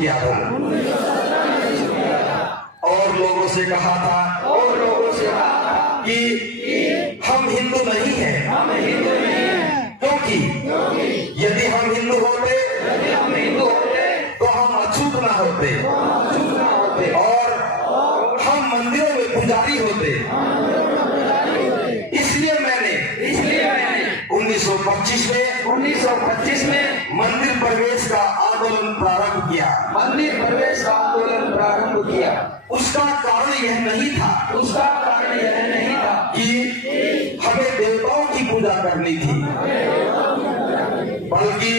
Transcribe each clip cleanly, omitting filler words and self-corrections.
किया था और लोगों से कहा था कि हम हिंदू नहीं हैं, क्योंकि यदि हम हिंदू होते तो हम अछूत ना होते और हम मंदिरों में पुजारी होते। इसलिए मैंने 1925 में मंदिर प्रवेश का आंदोलन प्रारंभ किया। उसका कारण यह नहीं था कि हमें देवताओं की पूजा करनी थी, बल्कि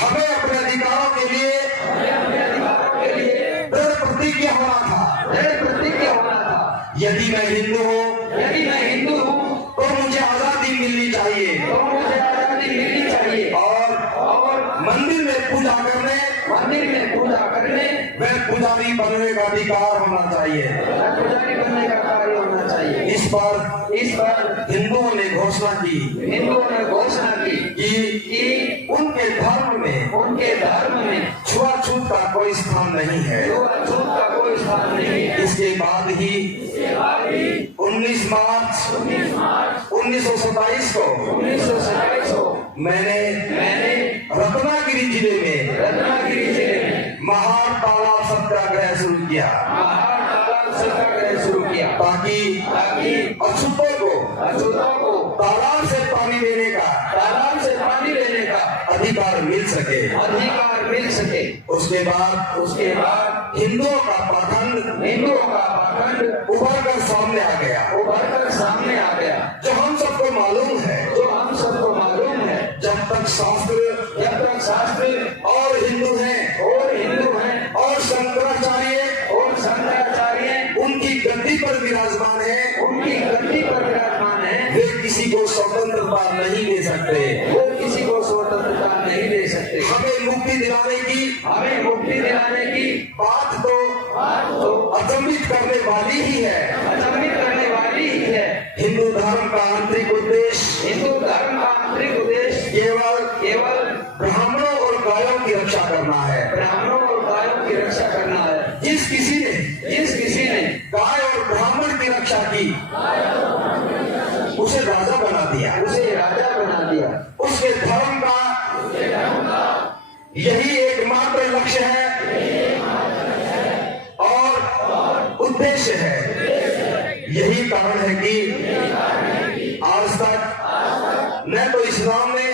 हमें अपने अधिकारों के लिए दृढ़ प्रतिज्ञा होना था। यदि मैं हिंदू हूँ तो मुझे आजादी मिलनी चाहिए और मंदिर में पूजा करने वह पुजारी बनने का अधिकार होना चाहिए। इस पर हिंदुओं ने घोषणा की कि उनके धर्म में छुआछूत का कोई स्थान नहीं है। इसके बाद ही 19 मार्च 1927 को मैंने रत्नागिरी जिले में महार तालाब सत्याग्रह शुरू किया ताकि अछूतों को तालाब से पानी लेने का अधिकार मिल सके। उसके बाद हिंदुओं का पाखंड उभर कर सामने आ गया। जो हम सबको मालूम है जब तक शास्त्र और हिंदू हैं और शंकराचार्य उनकी गद्दी पर विराजमान है, वे किसी को स्वतंत्रता नहीं दे सकते। हमें मुक्ति दिलाने की बात तो अचंभित करने वाली ही है। हिंदू धर्म का आंतरिक उद्देश्य केवल ब्राह्मणों और गायों की रक्षा करना है। जिस किसी ने गाय और ब्राह्मण की रक्षा की उसे राजा बना दिया। उसके धर्म का यही एकमात्र लक्ष्य है और उद्देश्य है। यही कारण है कि आज तक न तो इस्लाम ने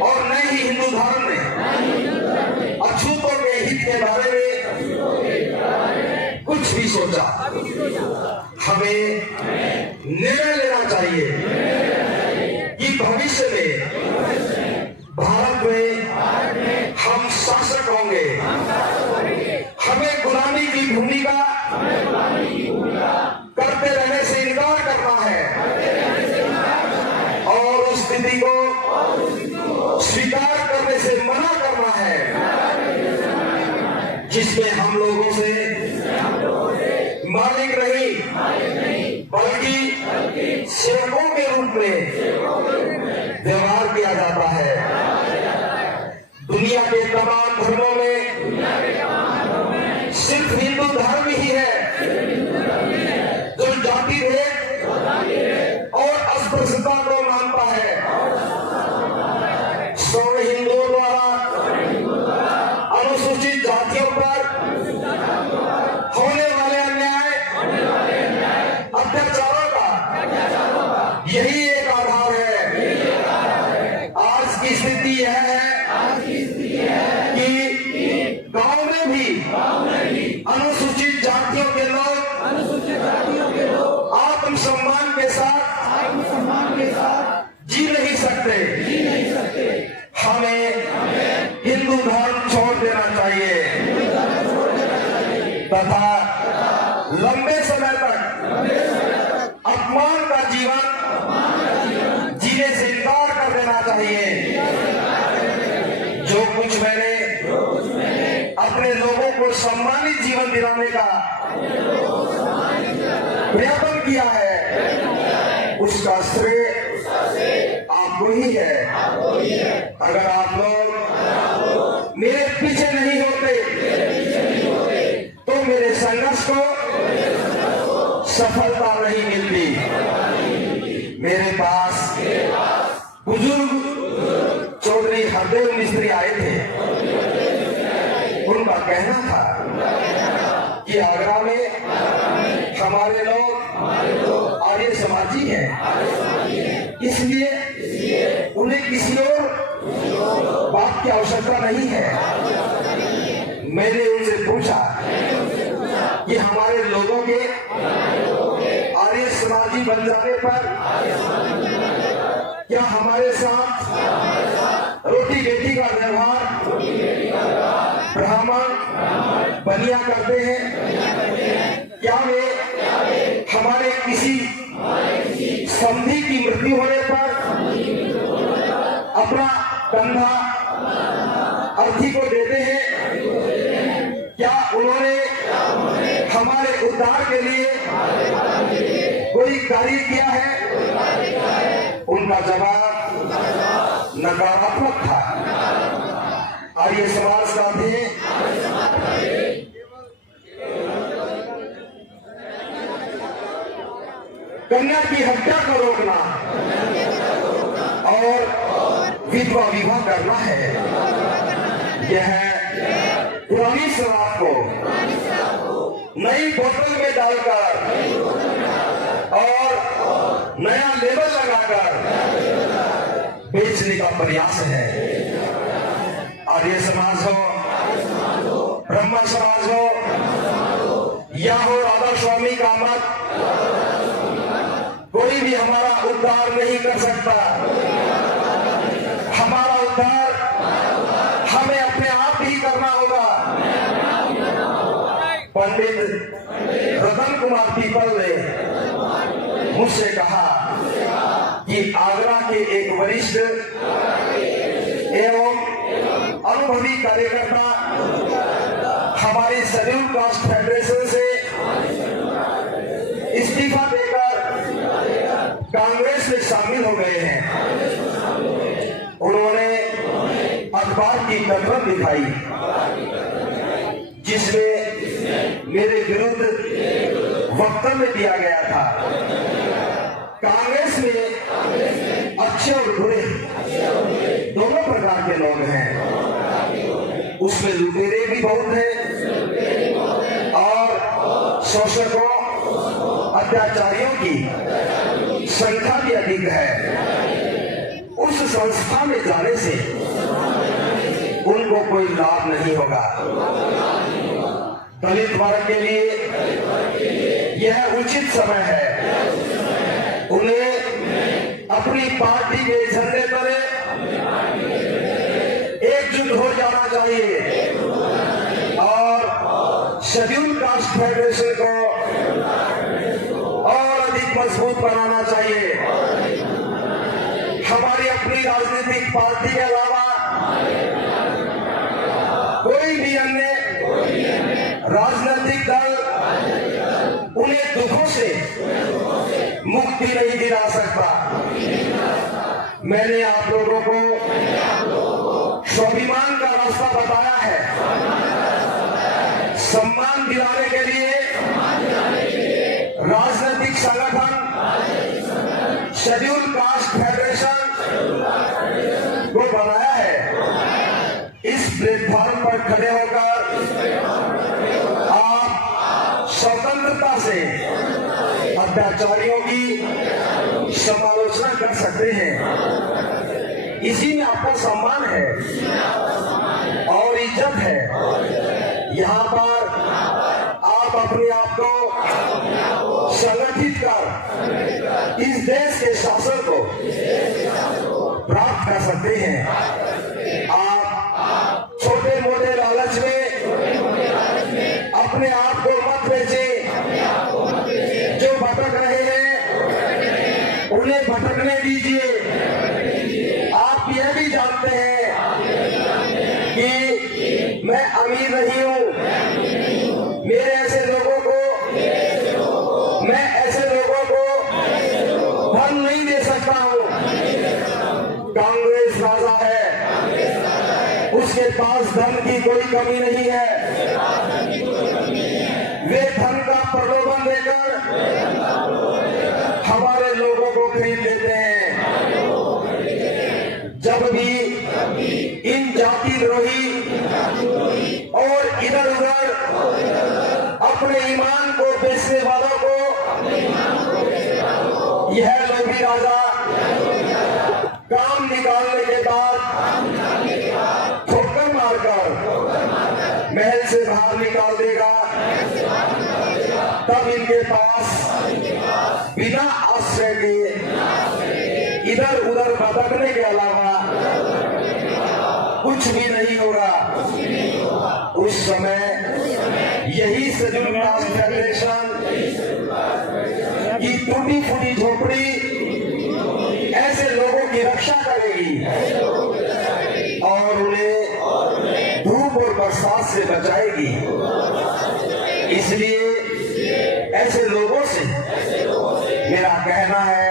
और न ही हिंदू धर्म ने अछूतों के हित के बारे में कुछ भी सोचा। हमें निर्णय लेना चाहिए कि भविष्य में भारत में हम शासक होंगे। हमें गुलामी की भूमिका करते रहने से इनकार करना है और उस स्थिति को स्वीकार करने से मना करना है जिसमें हम लोगों से मालिक नहीं बल्कि सेवकों के रूप में व्यवहार किया जाता है। दुनिया के तमाम धर्मों में सिर्फ हिंदू धर्म ही है जो जाति भेद और अस्पृश्यता को मानता है। सवर्ण हिंदुओं द्वारा अनुसूचित जातियों पर होने वाले अन्याय अत्याचारों का यही एक आधार है। आज की स्थिति यह है कि गांव में भी अनुसूचित जातियों के लोग आत्मसम्मान के साथ जी नहीं सकते। हमें हिंदू धर्म छोड़ देना चाहिए तथा लंबे समय तक अपमान का जीवन जीने से इनकार कर देना चाहिए। जो कुछ मैंने अपने लोगों को सम्मानित जीवन दिलाने का प्रयत्न किया है उसका श्रेय आपको ही है। अगर आप लोग मेरे पीछे नहीं हो सफलता नहीं मिलती। मेरे पास बुजुर्ग चौधरी हरदेव मिस्त्री आए थे। उनका कहना था कि आगरा में हमारे लोग आर्य समाजी हैं, इसलिए उन्हें किसी और बात की आवश्यकता नहीं है। मैंने उनसे पूछा कि हमारे लोगों के आर्य समाजी बन जाने पर क्या हमारे साथ रोटी बेटी का व्यवहार ब्राह्मण बनिया करते हैं? क्या वे हमारे किसी समधी की मृत्यु होने पर अपना कंधा अर्थी को देते हैं? क्या उन्होंने हमारे उद्धार के लिए कोई कार्य किया है? उनका जवाब नकारात्मक था। आर्य समाज का थे कन्या की हत्या को रोकना और विधवा विवाह करना है। यह पुरानी शराब को नई बोतल में डालकर और नया लेबल लगाकर बेचने का प्रयास है। आर्य समाज हो, ब्रह्म समाज हो या हो राधा स्वामी का मत, कोई भी हमारा उद्धार नहीं कर सकता। हमारा उद्धार हमें अपने आप ही करना होगा। पंडित रतन कुमार पीपल ने मुझसे कहा कि आगरा के एक वरिष्ठ एवं अनुभवी कार्यकर्ता हमारी शेड्यूल कास्ट फेडरेशन से इस्तीफा देकर कांग्रेस में शामिल हो गए हैं। उन्होंने अखबार की कतरन दिखाई जिसमें मेरे विरुद्ध वक्तव्य दिया गया था। कांग्रेस में अच्छे और बुरे दोनों प्रकार के लोग हैं। उसमें लुटेरे भी बहुत हैं और शोषकों अत्याचारियों की संख्या भी अधिक है। उस संस्था में जाने से उनको कोई लाभ नहीं होगा। दलित वर्ग के लिए यह उचित समय है। उन्हें अपनी पार्टी के झंडे तले एकजुट हो जाना चाहिए और शेड्यूल कास्ट फेडरेशन को और अधिक मजबूत बनाना चाहिए। हमारी अपनी राजनीतिक पार्टी के अलावा कोई भी अन्य राजनीतिक दल उन्हें दुखों से मुक्ति नहीं दिला सकता। मैंने आप लोगों को स्वाभिमान का रास्ता बताया है। सम्मान दिलाने के लिए राजनीतिक संगठन शेड्यूल कास्ट फेडरेशन को बनाया है। इस प्लेटफॉर्म पर खड़े होकर आप स्वतंत्रता से अत्याचारियों की समालोचना कर सकते हैं। इसी में आपका सम्मान है और इज्जत है। यहाँ पर आप अपने आप को संगठित कर इस देश के शासन को प्राप्त कर सकते हैं। आप छोटे मोटे लालच में अपने आप को मत बेचे। जो भटक रहे हैं उन्हें भटकने दीजिए। आप यह भी जानते हैं कि मैं अमीर नहीं हूँ। मेरे ऐसे लोगों को मैं ऐसे लोगों को धन नहीं दे सकता हूँ। कांग्रेस राजा है, उसके पास धन की कोई कमी नहीं है। वे धन का प्रलोभन देकर यह लोभी राजा काम निकालने के बाद ठोकर मारकर महल से बाहर निकाल देगा। तब इनके पास बिना आश्रय के इधर उधर भटकने के अलावा कुछ भी नहीं होगा। उस समय यही शेड्यूल कास्ट फेडरेशन की टूटी फूटी झोपड़ी ऐसे लोगों की रक्षा करेगी और उन्हें धूप और बरसात से बचाएगी। इसलिए ऐसे लोगों से मेरा कहना है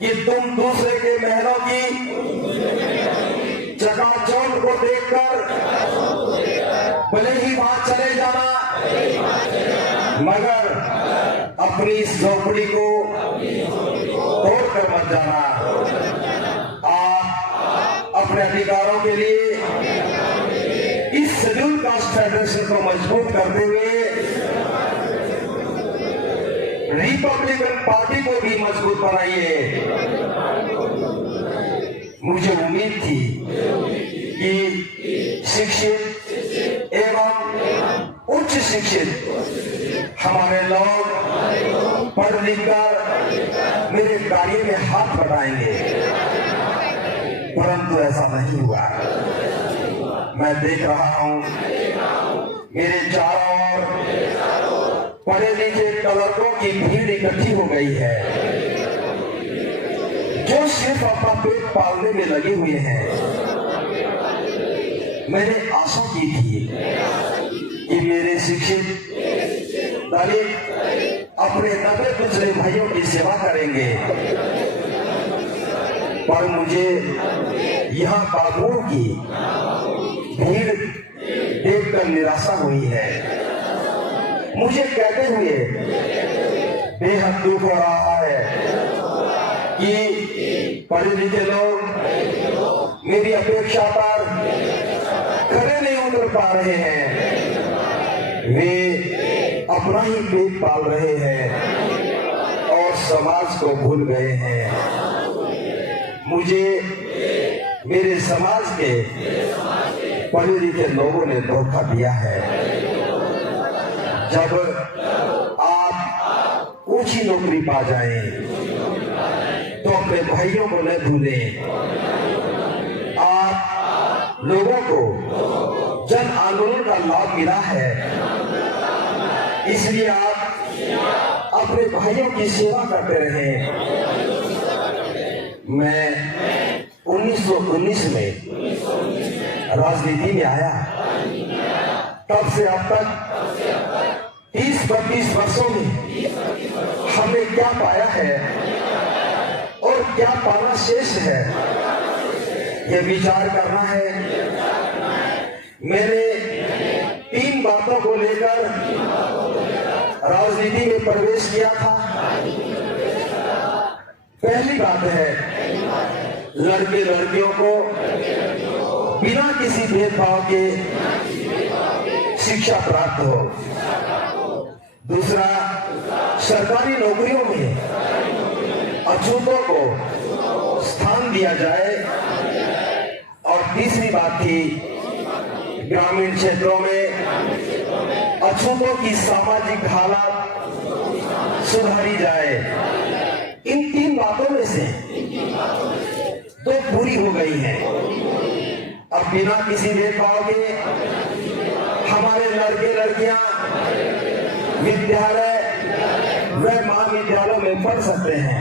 कि तुम दूसरे के महलों की चकाचौंध को देखकर भले ही बात चले जाना, मगर अपनी इस झोपड़ी को तोड़कर मत जाना। आप अपने अधिकारों के लिए इस शेड्यूल कास्ट फेडरेशन को मजबूत करते हुए रिपब्लिकन पार्टी को भी मजबूत बनाइए। मुझे उम्मीद थी कि शिक्षित एवं उच्च शिक्षित हमारे लोग पढ़ लिख कर मेरे कार्य में हाथ बढ़ाएंगे, परंतु ऐसा नहीं हुआ। मैं देख रहा हूं मेरे चारों ओर पढ़े लिखे क्लर्कों की भीड़ इकट्ठी हो गई है, जो सिर्फ अपना पेट पालने में लगे हुए हैं। मैंने आशा की थी कि मेरे शिक्षित दलित अपने 90 पिछड़े भाइयों की सेवा करेंगे, पर मुझे यहाँ बाबुओं की भीड़ देखकर निराशा हुई है। मुझे कहते हुए बेहद दुख हो रहा है कि पढ़े लिखे लोग मेरी अपेक्षा पर खड़े नहीं उतर पा रहे हैं। वे अपना ही पेट पाल रहे हैं और समाज को भूल गए हैं। मुझे मेरे समाज के पढ़े लिखे लोगों ने धोखा दिया है। जब आप ऊंची नौकरी पा जाएं, तो अपने भाइयों को न भूलें। आप लोगों को जन आंदोलन का लाभ मिला है, इसलिए आप अपने भाइयों की सेवा करते रहे। मैं 1919 में राजनीति में आया, तब से अब तक 30-32 वर्षों में हमने क्या पाया है और क्या पाना शेष है, यह विचार करना है। मैंने 3 बातों को लेकर राजनीति में प्रवेश किया था। पहली बात है, लड़के लड़कियों को बिना किसी भेदभाव के शिक्षा प्राप्त हो। दूसरा, सरकारी नौकरियों में अछूतों को स्थान दिया जाए। और तीसरी बात थी, ग्रामीण क्षेत्रों में अछूतों की सामाजिक हालत सुधारी जाए। इन 3 बातों में से 2 पूरी हो गई है। अब बिना किसी भेदभाव के हमारे लड़के लड़कियां विद्यालय व महाविद्यालयों में पढ़ सकते हैं।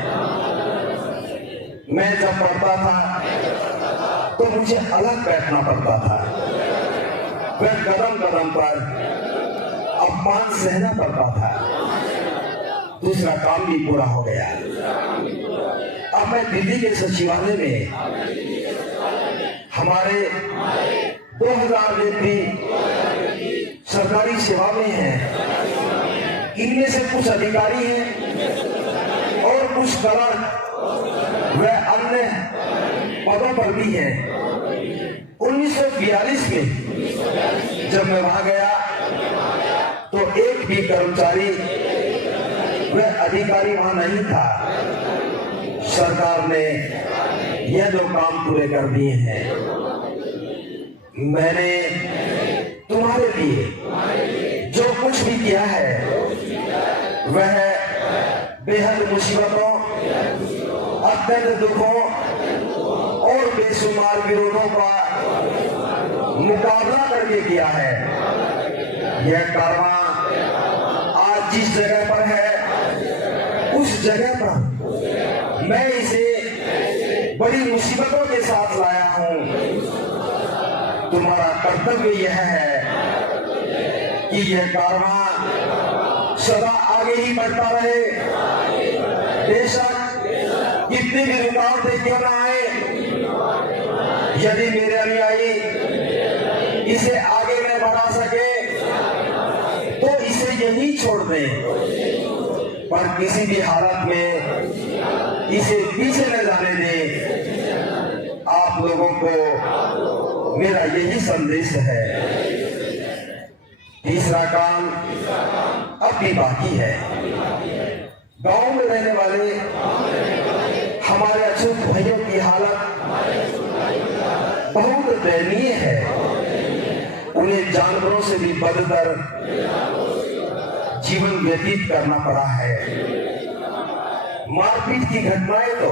मैं जब पढ़ता था तो मुझे अलग बैठना पड़ता था, वह कदम कदम पर अपमान सहना पड़ता था। दूसरा काम भी पूरा हो गया। अब मैं दिल्ली के सचिवालय में हमारे 2000 व्यक्ति सरकारी सेवा में हैं। इनमें से कुछ अधिकारी हैं और कुछ क्लर्क व अन्य पदों पर भी हैं। 1942 में जब मैं वहां गया तो एक भी कर्मचारी वह अधिकारी वहां नहीं था। सरकार ने यह 2 काम पूरे कर दिए हैं। मैंने तुम्हारे लिए जो कुछ भी किया है वह बेहद मुसीबतों, अत्यंत दुखों और बेशुमार विरोधों का मुकाबला करके किया है। यह कारवां आज जिस जगह पर है उस जगह पर मैं इसे बड़ी मुसीबतों के साथ लाया हूं। तुम्हारा कर्तव्य यह है कि यह कारवां सदा आगे ही बढ़ता रहे। बेशक कितनी भी रुकावटें क्यों न आए, यदि मेरे अनुयायी इसे आगे न बढ़ा सके तो इसे यही छोड़ दें, पर किसी भी हालत में इसे पीछे न जाने दें। आप लोगों को मेरा यही संदेश है। तीसरा काम अब भी बाकी है। गांव में रहने वाले हमारे अछूत भाइयों की हालत बहुत दयनीय है। उन्हें जानवरों से भी बदतर जीवन व्यतीत करना पड़ा है। मारपीट की घटनाएं तो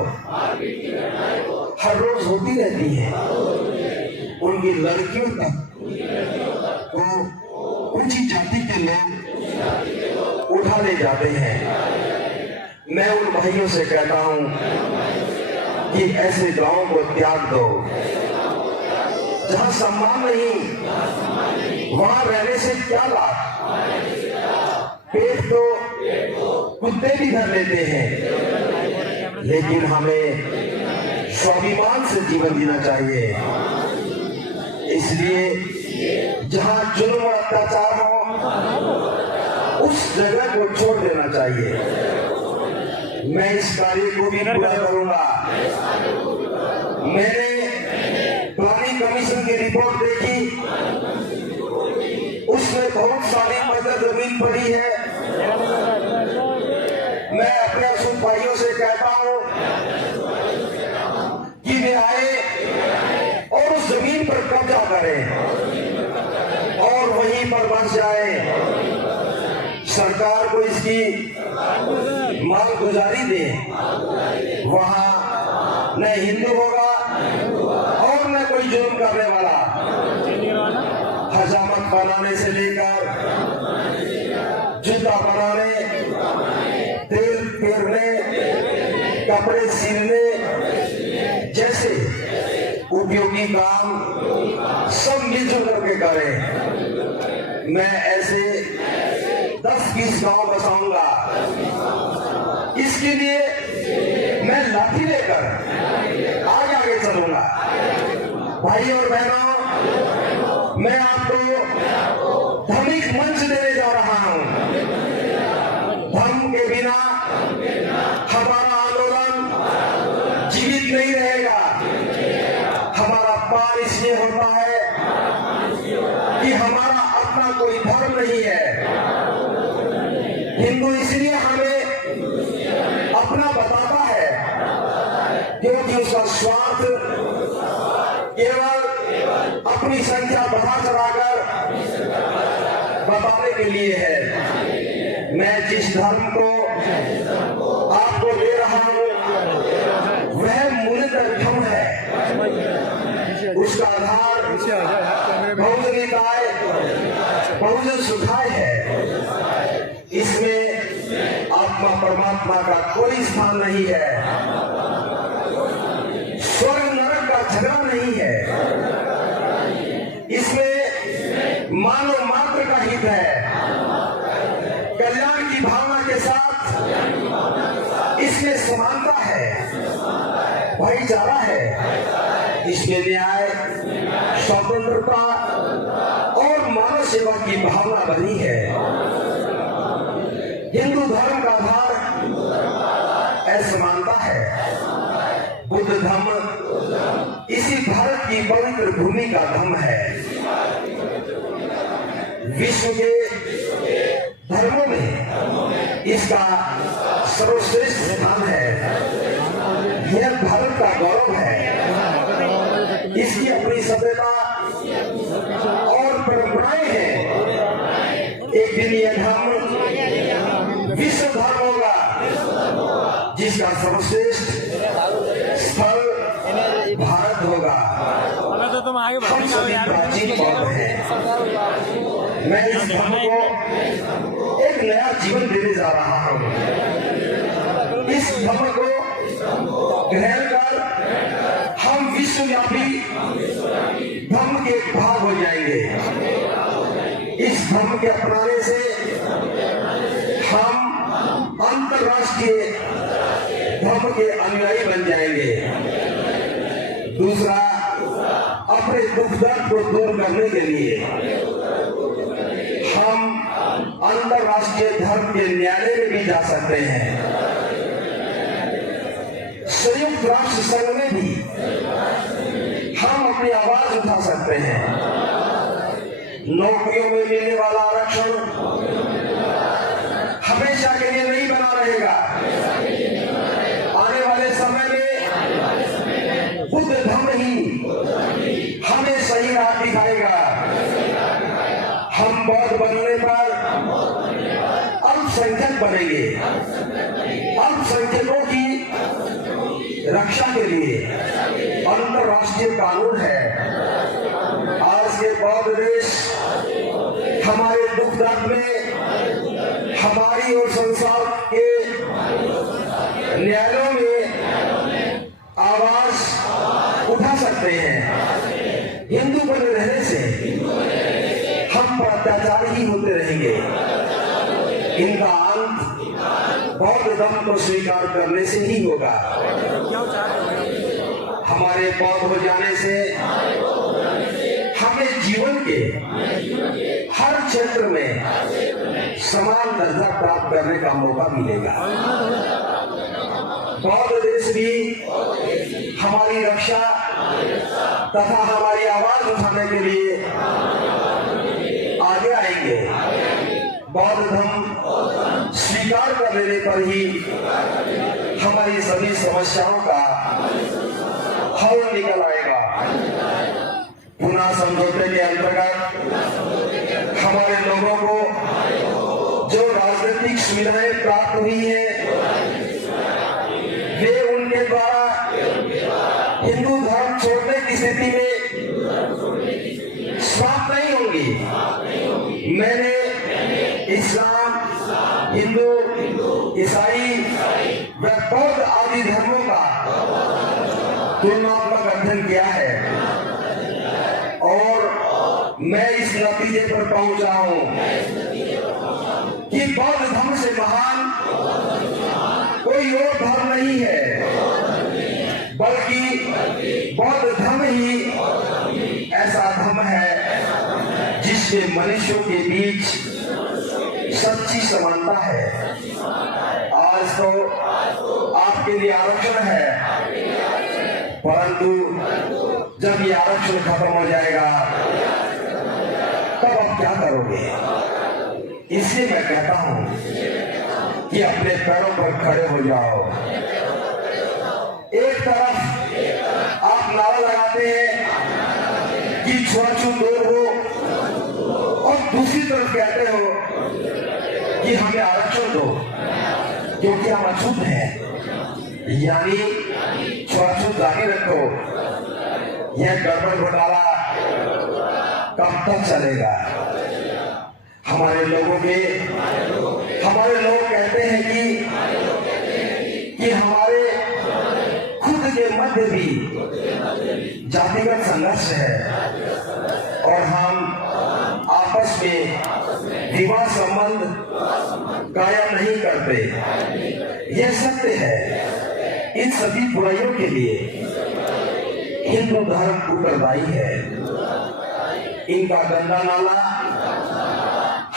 हर रोज होती रहती हैं। उनकी लड़कियों तक को ऊंची जाति के लोग उठा ले जाते हैं। मैं उन भाइयों से कहता हूं कि ऐसे गांवों को त्याग दो। जहां सम्मान नहीं वहां रहने से क्या लाभ। पेट तो कुत्ते भी भर लेते हैं, लेकिन हमें स्वाभिमान से जीवन जीना चाहिए। इसलिए जहां जुल्म और अत्याचार हो उस जगह को छोड़ देना चाहिए। मैं इस कार्य को भी पूरा करूंगा। मैंने प्लानिंग कमीशन की रिपोर्ट देखी, उसमें बहुत सारी बंजर जमीन पड़ी है। मैं अपने असूल भाइयों से कहता हूं कि वे आए और उस जमीन पर कब्जा करें और वहीं पर बस जाए। सरकार को इसकी मालगुजारी दे। वहां न हिंदू होगा और न कोई जुर्म करने वाला। हजामत बनाने से लेकर जूता बनाने, तेल पेरने, कपड़े सिलने जैसे उपयोगी काम सब मिलजुल करके करें। मैं ऐसे 10-20 गांव बसाऊंगा। इसके लिए मैं लाठी लेकर आगे आगे चलूंगा। भाई और बहनों, मैं आपको धार्मिक मंच देने जा रहा हूं। धर्म के बिना हमारा आंदोलन जीवित नहीं रहेगा। हमारा पार इसलिए होता है कि हमारा अपना कोई धर्म नहीं है। हिंदू इसलिए हमें अपना बताता है क्योंकि उसका स्वार्थ केवल अपनी संख्या बढ़ा चढ़ाकर बताने के लिए है। मैं जिस धर्म को आपको दे रहा हूं वह मूलतः धर्म है। उसका आधार बहुजन निकाय, बहुजन सुखाय है। इसमें आत्मा परमात्मा का कोई स्थान नहीं है। स्वर्ग नरक का झगड़ा नहीं है। इसमें मानव मात्र का हित है। कल्याण की भावना के साथ इसमें समानता है, भाईचारा है। इसमें न्याय, स्वतंत्रता और मानव सेवा की भावना बनी है। हिंदू धर्म का आधार असमानता है। बुद्ध धर्म इसी भारत की पवित्र भूमि का धर्म है। विश्व के धर्मों में इसका सर्वश्रेष्ठ स्थान है। यह भारत का गौरव है। इसकी अपनी सभ्यता और परंपराएं हैं। एक दिन यह धर्म विश्व धर्म होगा, जिसका सर्वश्रेष्ठ स्थल भारत होगा। हम सभी प्राचीन बौद्ध हैं। मैं इस धर्म को एक नया जीवन देने जा रहा हूँ। इस धर्म को ग्रहण कर हम विश्वव्यापी धर्म के भाग हो जाएंगे। इस धर्म के अपनाने से हम अंतरराष्ट्रीय धर्म के अनुयायी बन जाएंगे। दूसरा, अपने दुख दर्द को दूर करने के लिए हम अंतरराष्ट्रीय धर्म के न्यायालय में भी जा सकते हैं। संयुक्त राष्ट्र संघ में भी हम अपनी आवाज उठा सकते हैं। नौकरियों में मिलने वाला आरक्षण हमेशा के लिए नहीं बना रहेगा। आने वाले समय में बुद्ध धर्म ही हमें सही राह दिखाएगा। हम बौद्ध बनने पर अल्पसंख्यक बनेंगे। अल्पसंख्यकों की रक्षा के लिए अंतरराष्ट्रीय कानून है। आज के बौद्ध देश हमारे दुख दर्द में हमारी और संसार के न्यायालयों में आवाज उठा सकते हैं। हिंदू बने रहने से हम पर अत्याचार ही होते रहेंगे। इनका अंत बौद्ध धर्म को स्वीकार करने से ही होगा। हमारे बौद्ध हो जाने से हमें जीवन के हर क्षेत्र में समान दर्जा प्राप्त करने का मौका मिलेगा। बौद्ध देश भी हमारी रक्षा तथा हमारी आवाज उठाने के लिए आगे आएंगे। बौद्ध धर्म स्वीकार कर लेने पर ही हमारी सभी समस्याओं का हल निकल आएगा। पुनः समझौते के अंतर्गत हमारे लोगों को जो राजनीतिक सुविधाएं प्राप्त हुई है, वे उनके द्वारा हिंदू धर्म छोड़ने की स्थिति में समाप्त नहीं होंगी। मैंने इस्लाम, हिंदू, ईसाई व बौद्ध आदि धर्मों का तुलनात्मक अध्ययन किया है और मैं इस नतीजे पर पहुंचा हूं कि बौद्ध धर्म से महान कोई और धर्म नहीं है, बल्कि बौद्ध धर्म ही ऐसा धर्म है जिससे मनुष्यों के बीच सच्ची समानता है। आज तो आपके लिए आरक्षण है, परंतु जब ये आरक्षण खत्म हो जाएगा तब आप क्या करोगे? इसलिए मैं कहता हूं कि अपने पैरों पर खड़े हो जाओ। एक तरफ आप नारा लगाते हैं कि छुआछूत दूर हो और दूसरी तरफ कहते हो कि हमें आरक्षण दो क्योंकि हम अछूत हैं। यानी छुआछूत जारी रखो। यह गड़बड़ घोटाला कब तक चलेगा? हमारे लोग कहते हैं कि हमारे खुद के मध्य भी जातिगत संघर्ष है और हम आपस में विवाह संबंध कायम नहीं करते। यह सत्य है। इन सभी बुराइयों के लिए हिंदू धर्म उत्तरदायी है। इनका गंदा नाला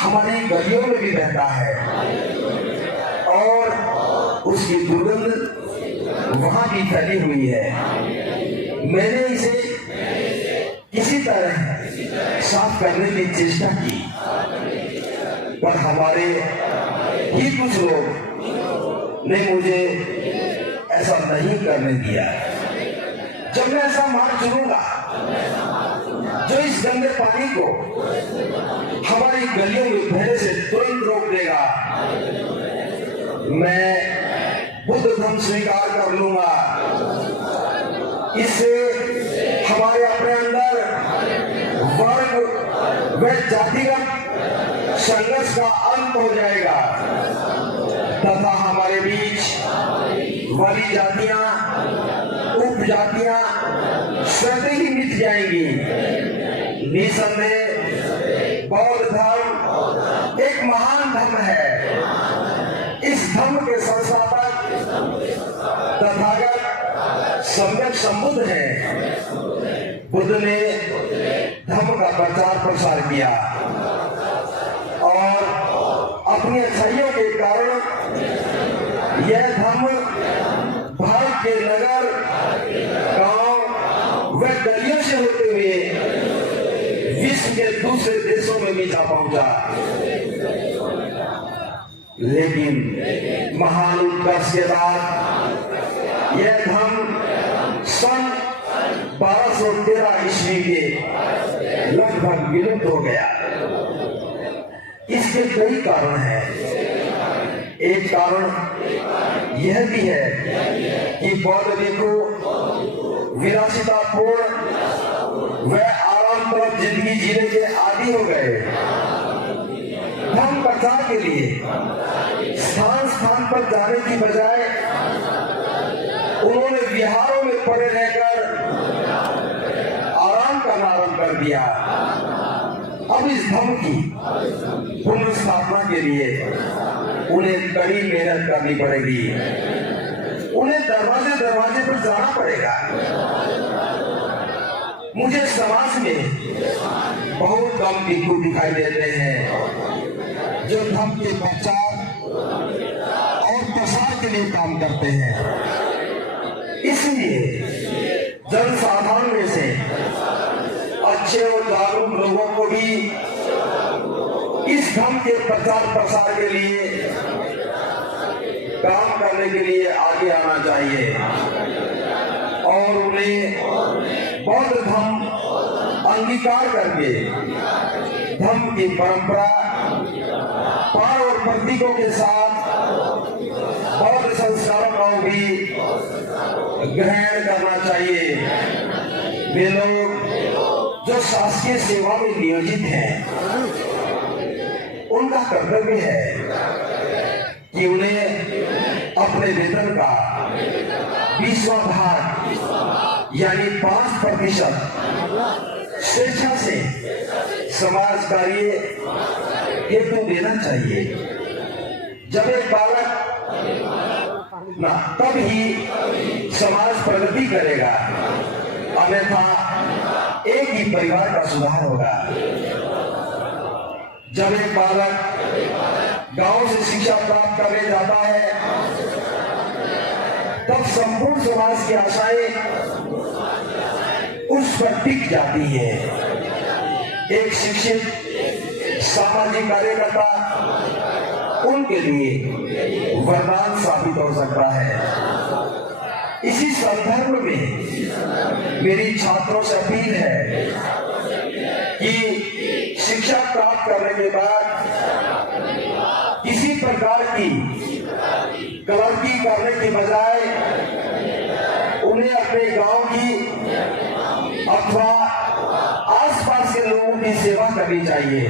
हमारी गलियों में भी बहता है और उसकी दुर्गंध वहां भी फैली हुई है। मैंने इसे किसी तरह साफ करने की चेष्टा की, पर हमारे ही कुछ लोग ने मुझे ऐसा नहीं करने दिया। जब मैं ऐसा मार्ग चुनूंगा जो इस गंदे पानी को हमारी गलियों में बहने से तुरंत रोक देगा, मैं बुद्ध धर्म स्वीकार कर लूंगा। इससे हमारे अपने अंदर वर्ग व जातिगत संघर्ष का अंत हो जाएगा तथा हमारे बीच वाली जातियां, उपजातियां स्वतः ही मिट जाएंगी। निसंदेह बौद्ध धर्म एक महान धर्म है। इस धर्म के संस्थापक तथागत सम्यक संबुद्ध हैं। बुद्ध ने धर्म का प्रचार प्रसार किया और अपनी अच्छाइयों के कारण यह धर्म भारत के नगर, गांव व गलियों से होते हुए विश्व के दूसरे देशों में भी जा पहुंचा। लेकिन महान उत्कर्ष के बाद यह धर्म सन 1213 ईस्वी के लगभग विलुप्त हो गया। इसके कई कारण हैं। एक कारण यह भी है कि बौद्ध भिक्षु विलासितापूर्ण व आरामदायक जिंदगी जीने के आदी हो गए। धर्म प्रचार के लिए स्थान स्थान पर जाने की बजाय उन्होंने विहारों में पड़े रहकर आराम करना आरंभ कर दिया। अब इस धर्म की पुनर्स्थापना के लिए उन्हें कड़ी मेहनत करनी पड़ेगी। उन्हें दरवाजे दरवाजे पर जाना पड़ेगा। मुझे समाज में बहुत कम भिक्षु दिखाई देते हैं जो धर्म के प्रचार और प्रसार के लिए काम करते हैं। इसलिए जनसाधारण में से अच्छे और जागरूक लोगों को भी इस धर्म के प्रचार प्रसार के लिए काम करने के लिए आगे आना चाहिए और उन्हें बौद्ध धर्म अंगीकार करके धर्म की परंपरा, पार और प्रतीकों के साथ बौद्ध संस्कारों को भी ग्रहण करना चाहिए। वे लोग जो शासकीय सेवा में नियोजित हैं, उनका कर्तव्य है कि उन्हें अपने वेतन का 20वां भाग यानी 5% स्वेच्छा से समाज कार्य हेतु देना चाहिए। जब एक बालक ना तब ही समाज प्रगति करेगा, अन्यथा एक ही परिवार का सुधार होगा। जब एक बालक गांव से शिक्षा प्राप्त करने जाता है, तब संपूर्ण समाज की आशाएं उस पर टिक जाती है। एक शिक्षित सामाजिक कार्यकर्ता उनके लिए वरदान साबित हो सकता है। इसी संदर्भ में मेरी छात्रों से अपील है कि शिक्षा प्राप्त करने के बाद किसी प्रकार की क्लर्की करने के बजाय उन्हें अपने गांव की अथवा आसपास के लोगों की सेवा करनी चाहिए,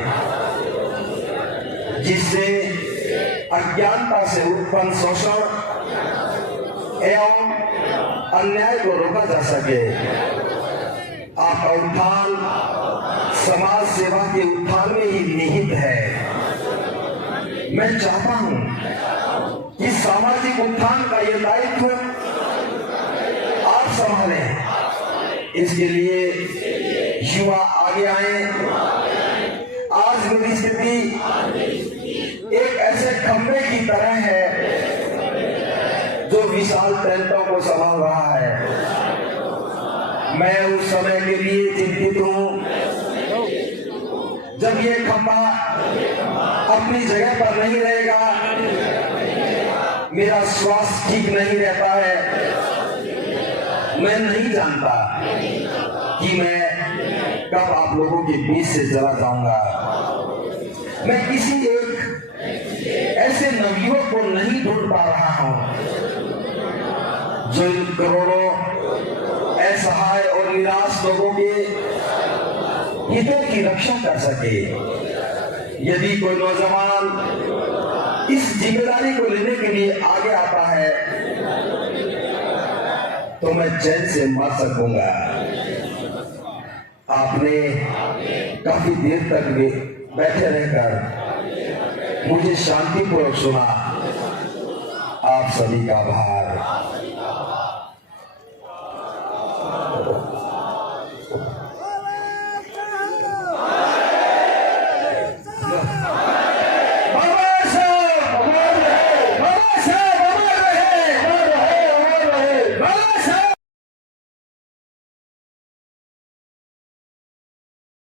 जिससे अज्ञानता से उत्पन्न शोषण एवं अन्याय को रोका जा सके। आपका उत्थान समाज सेवा के उत्थान में ही निहित है। मैं चाहता हूं कि सामाजिक उत्थान का यह दायित्व आप संभालें। इसके लिए युवा आगे आए। आज मेरी स्थिति एक ऐसे खंबे की तरह है जो विशाल तैंतों को संभाल रहा है। मैं उस समय के लिए चिंतित हूं जब ये खंबा अपनी जगह पर नहीं रहेगा मेरा स्वास्थ्य ठीक नहीं रहता है, मैं नहीं जानता कि मैं कब आप लोगों के बीच से चला जाऊंगा। मैं किसी एक ऐसे नवयुवक को नहीं ढूंढ पा रहा हूं जो इन करोड़ों असहाय और निराश लोगों के हितों की रक्षा कर सके। यदि कोई नौजवान इस जिम्मेदारी को लेने के लिए आगे आता है तो मैं चैन से मर सकूंगा। आपने काफी देर तक बैठे रहकर मुझे शांतिपूर्वक सुना। आप सभी का आभार।